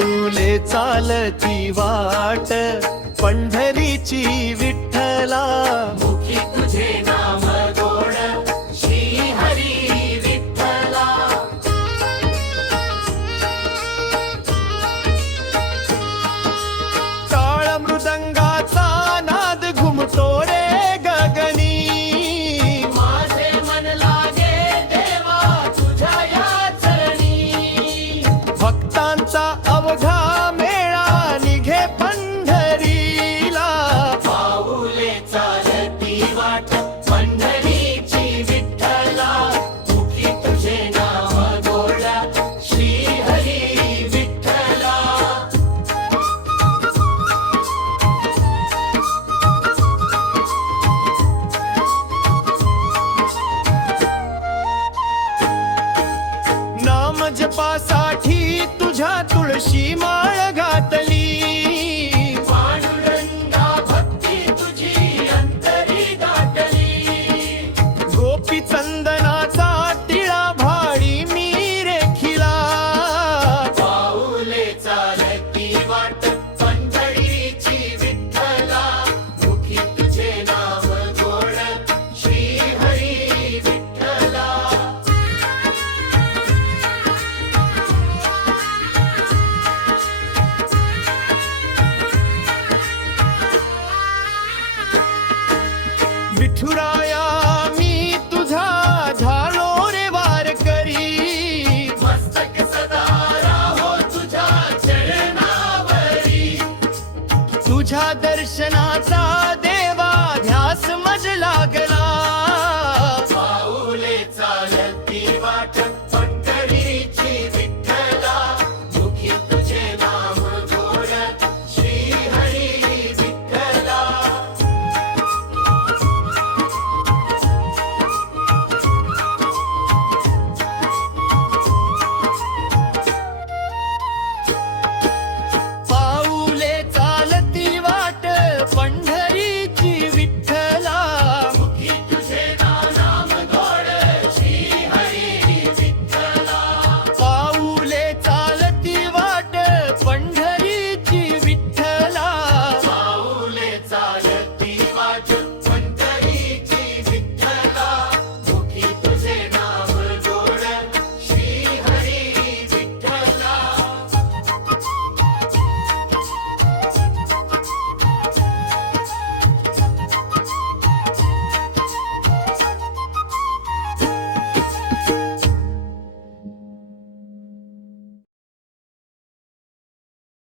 पाऊले चालती वाट पंढरीची विठ्ठला, मुखी तुझे नाम गोड श्री हरी विठ्ठला. टाळ मृदंगाचा नाद घुमतो रे गगनी, माझे मन लागे देवा तुझ्या या चरणी. भक्तांचा अवघा मेळा निघे पंढरीला, पाऊले चालती वाट पंढरीची विठ्ठला, मुखी तुझे नाम गोड श्री हरी विठ्ठला. नाम जपासाठी तुझ्या तुळशी माळ घातली, पांडुरंगा भक्ती तुझी अंतरी दाटली. गोपी चंदनाचा टिळा भाडी मी रेखिला, पाऊले चालती वाट पंढरीची विठ्ठला, मुखी तुझे नाम गोड श्री हरी विठ्ठला. विठुराया मी तुझा झालो रे वारकरी, मस्तक सदा राहो तुझ्या चरणावरी. तुझ्या दर्शनाचा देवा ध्यास मज लागला,